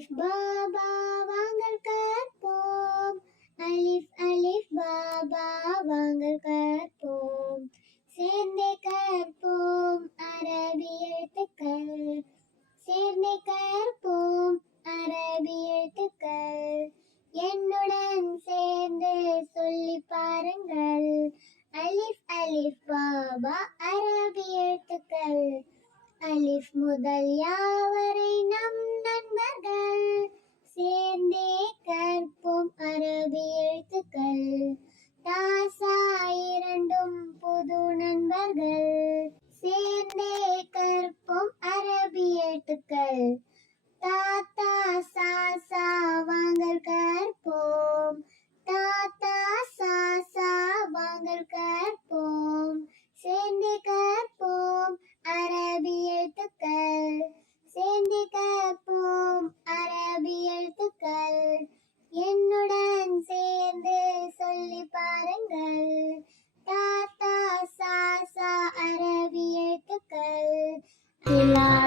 அலிஃப் பாபா வாங்கள் கற்போம். அலிஃப் அலிஃப் பாபா வாங்கள் கற்போம். சேர்ந்தே கற்போம் அரபி எழுத்துக்கள். சேர்ந்தே கற்போம் அரபி எழுத்துக்கள். என்னுடன் சேர்ந்து சொல்லி பாருங்கள். அலிஃப் அலிஃப் பாபா அரபி எழுத்துக்கள். அலிஃப் முதல் யாவரை நாம் நண்பர்கள். சேர்ந்தே கற்போம் அரபியட்டுக்கள் 啦